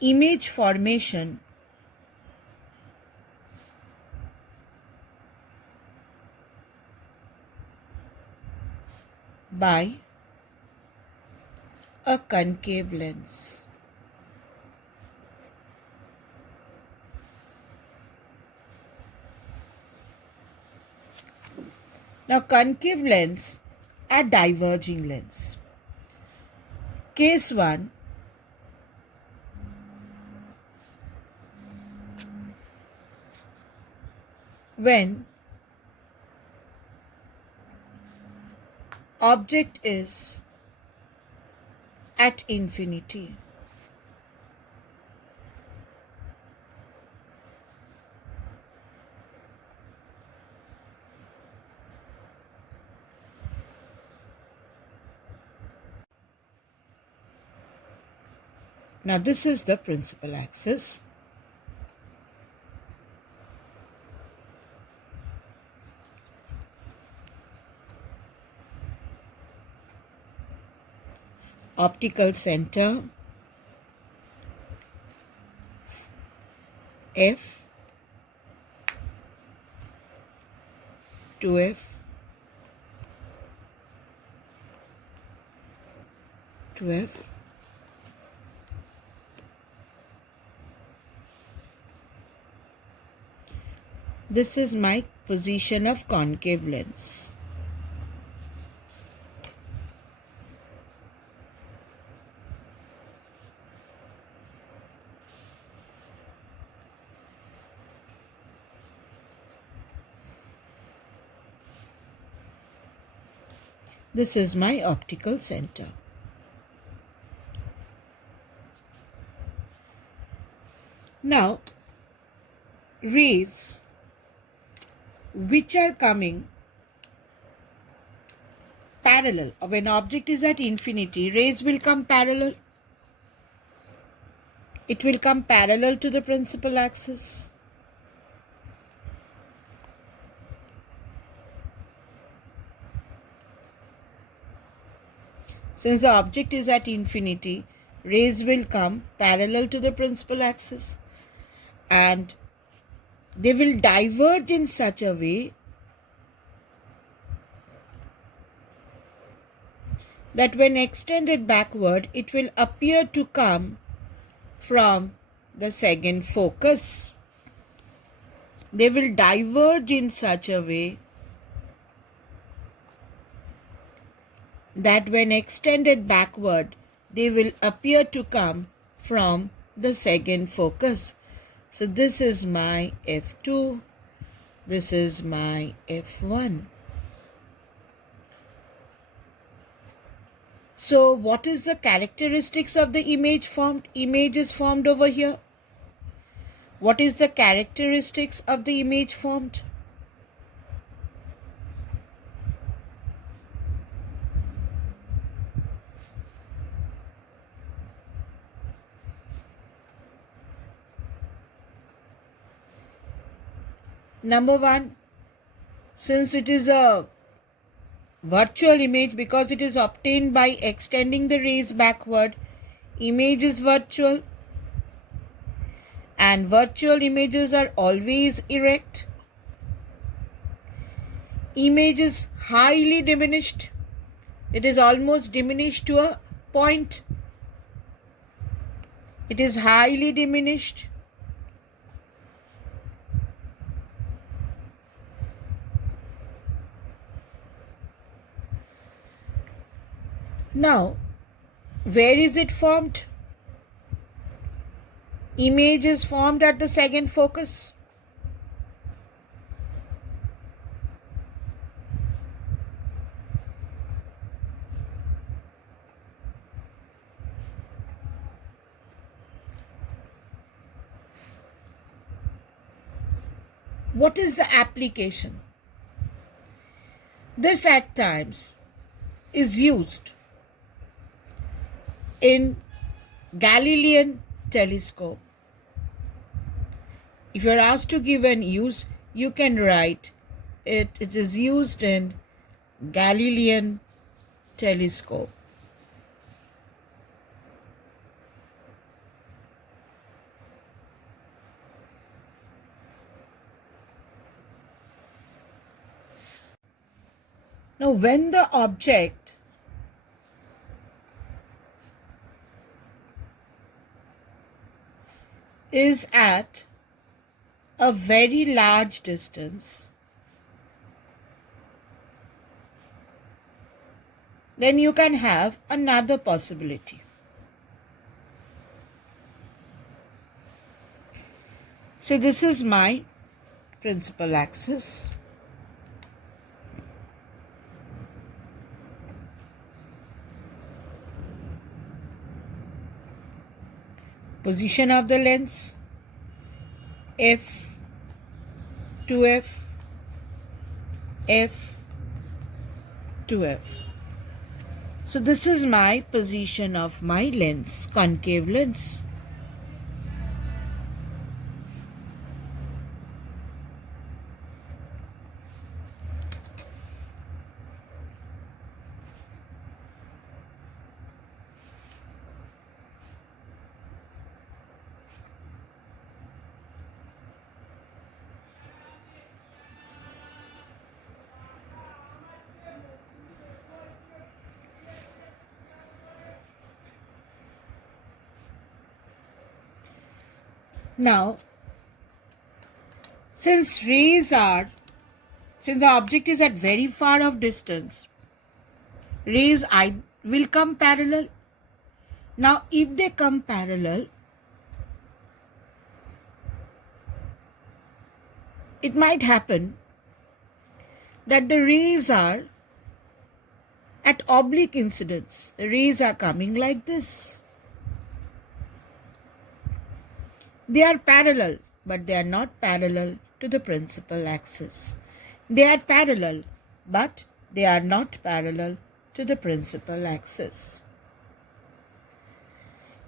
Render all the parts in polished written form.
image formation by a concave lens. Now, concave lens are diverging lens. Case 1, when object is at infinity. Now this is the principal axis. Optical center F, 2F, 2F. This is my position of concave lens. This is my optical center. Now, rays which are coming parallel, when object is at infinity, rays will come parallel. It will come parallel to the principal axis. Since the object is at infinity, rays will come parallel to the principal axis and they will diverge in such a way that when extended backward, it will appear to come from the second focus. They will diverge in such a way that when extended backward, they will appear to come from the second focus. So this is my F2, this is my F1. So what is the characteristics of the image formed? Image is formed over here. What is the characteristics of the image formed? Number one, since it is a virtual image, because it is obtained by extending the rays backward, image is virtual, and virtual images are always erect. Image is highly diminished. It is almost diminished to a point. It is highly diminished. Now, where is it formed? Image is formed at the second focus. What is the application? This at times is used in Galilean telescope. If you are asked to give an use, you can write it. It is used in Galilean telescope. Now, when the object is at a very large distance, then you can have another possibility. So this is my principal axis. Position of the lens, F to F, F to F. So this is my position of my lens, concave lens. Now, since the object is at very far of distance, rays will come parallel. Now, if they come parallel, it might happen that the rays are at oblique incidence. The rays are coming like this. They are parallel, but they are not parallel to the principal axis. They are parallel, but they are not parallel to the principal axis.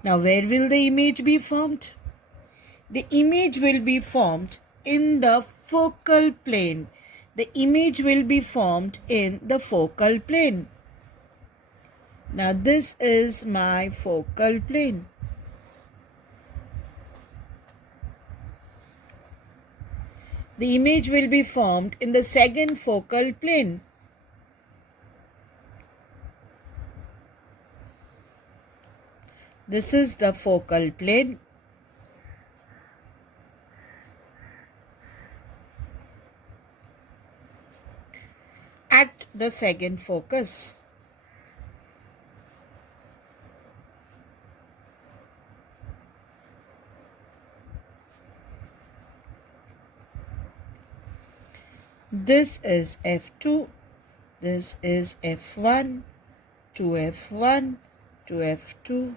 Now, where will the image be formed? The image will be formed in the focal plane. The image will be formed in the focal plane. Now, this is my focal plane. The image will be formed in the second focal plane. This is the focal plane. At the second focus. This is F2, this is F1, to F1, to F2,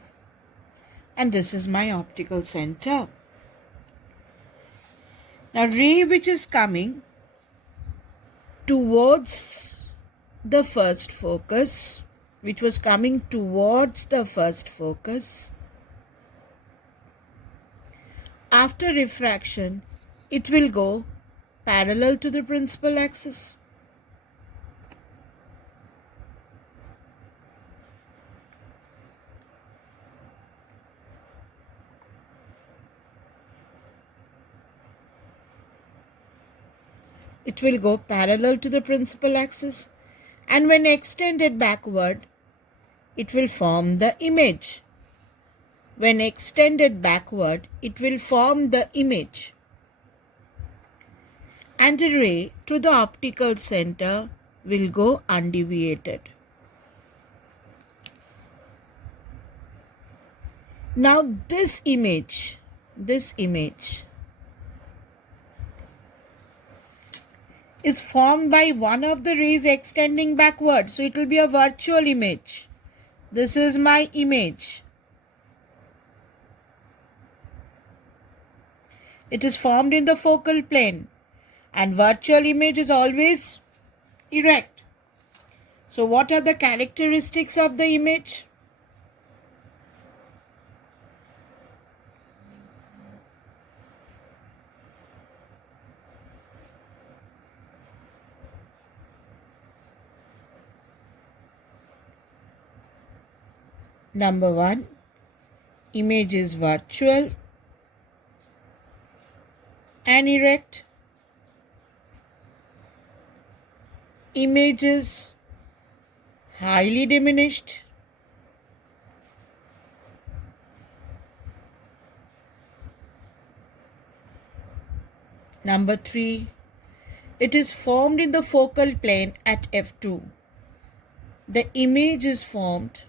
and this is my optical center. Now, ray which is coming towards the first focus, which was coming towards the first focus, after refraction, it will go parallel to the principal axis. It will go parallel to the principal axis, and when extended backward, it will form the image. When extended backward, it will form the image. And a ray to the optical center will go undeviated. Now this image is formed by one of the rays extending backward. So it will be a virtual image. This is my image. It is formed in the focal plane. And virtual image is always erect. So what are the characteristics of the image? Number 1, image is virtual and erect. Image is highly diminished. Number 3, it is formed in the focal plane at f2. The image is formed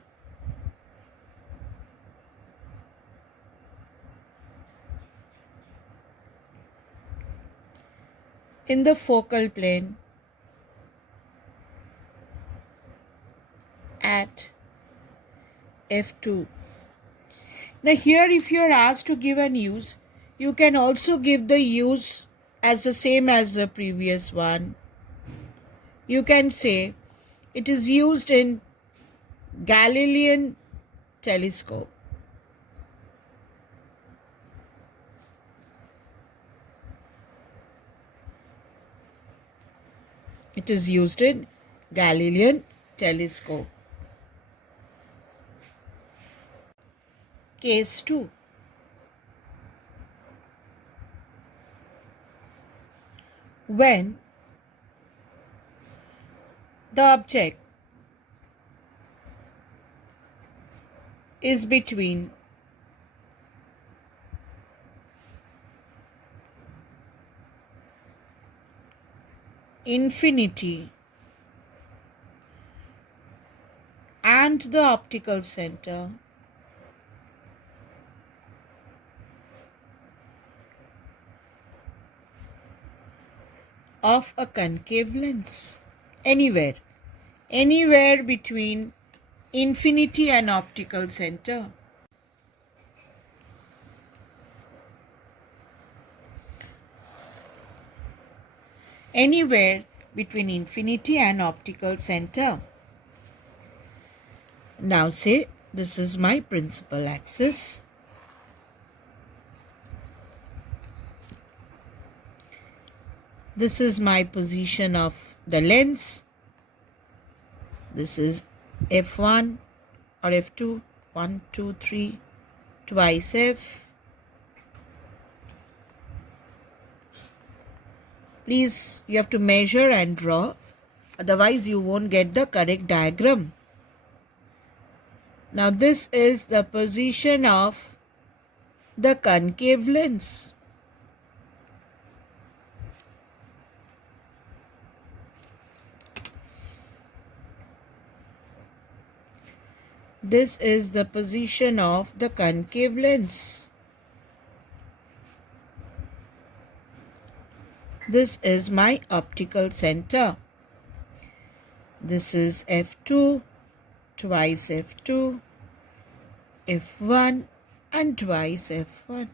in the focal plane at f2. Now here, if you are asked to give an use, you can also give the use as the same as the previous one. You can say it is used in Galilean telescope. It is used in Galilean telescope. Case 2. When the object is between infinity and the optical center of a concave lens. Anywhere between infinity and optical center. Anywhere between infinity and optical center. Now say this is my principal axis. This is my position of the lens. This is f1 or f2, 1, 2, 3, twice f. Please, you have to measure and draw, otherwise you won't get the correct diagram. Now this is the position of the concave lens. This is the position of the concave lens. This is my optical center. This is f2, twice f2, f1 and twice f1.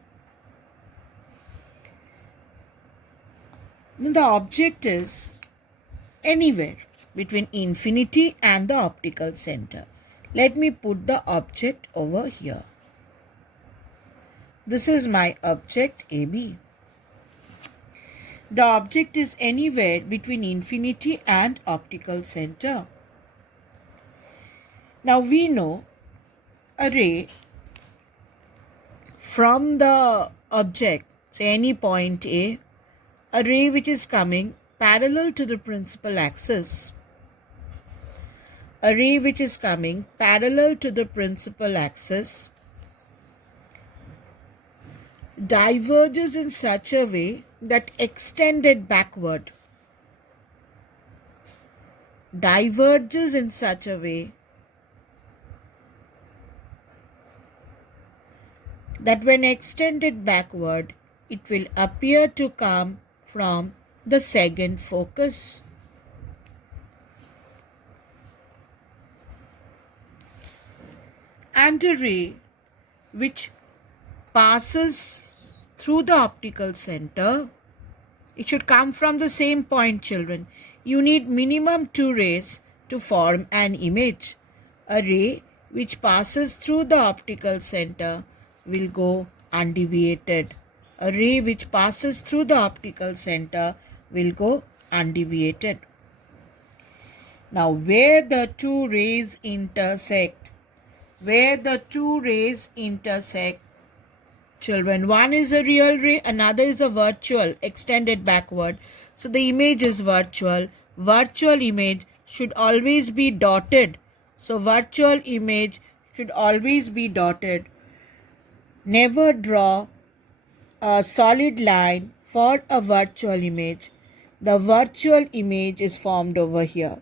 Now the object is anywhere between infinity and the optical center. Let me put the object over here. This is my object AB. The object is anywhere between infinity and optical center. Now we know a ray from the object, say any point A, a ray which is coming parallel to the principal axis. A ray which is coming parallel to the principal axis diverges in such a way that extended backward. Diverges in such a way that when extended backward, it will appear to come from the second focus. And a ray which passes through the optical center, it should come from the same point, children. You need minimum 2 rays to form an image. A ray which passes through the optical center will go undeviated. A ray which passes through the optical center will go undeviated. Now where the 2 rays intersect, children, one is a real ray, another is a virtual, extended backward. So the image is virtual. Virtual image should always be dotted So virtual image should always be dotted. Never draw a solid line for a virtual image. The virtual image is formed over here.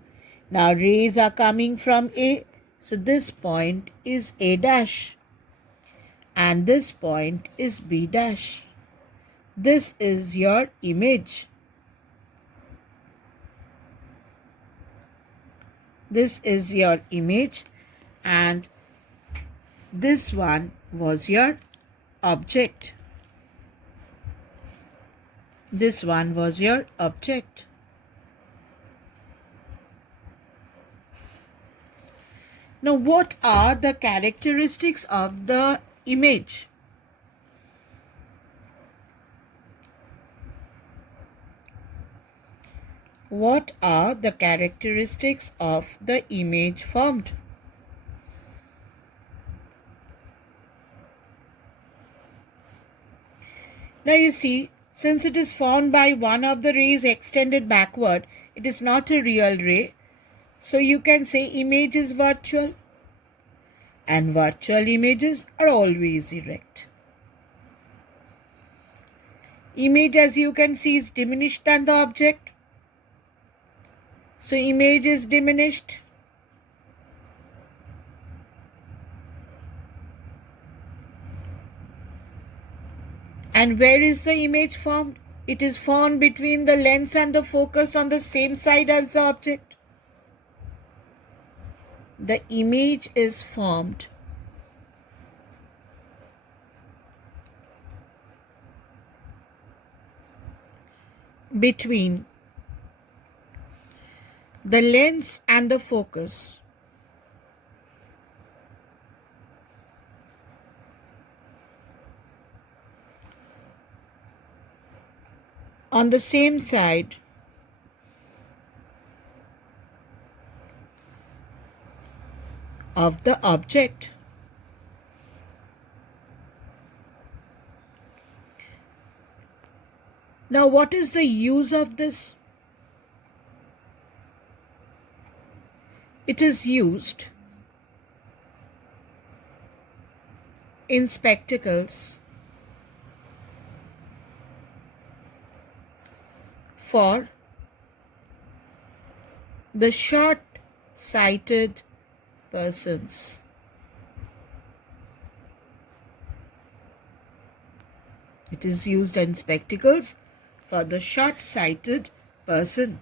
Now rays are coming from A, so this point is A dash and this point is B dash. This is your image. This is your image and this one was your object. This one was your object. Now, what are the characteristics of the image? What are the characteristics of the image formed? Now you see, since it is formed by one of the rays extended backward, it is not a real ray. So you can say image is virtual, and virtual images are always erect. Image, as you can see, is diminished than the object. So image is diminished. And where is the image formed? It is formed between the lens and the focus on the same side as the object. The image is formed between the lens and the focus on the same side of the object. Now, what is the use of this? It is used in spectacles for the short-sighted persons. It is used in spectacles for the short-sighted person.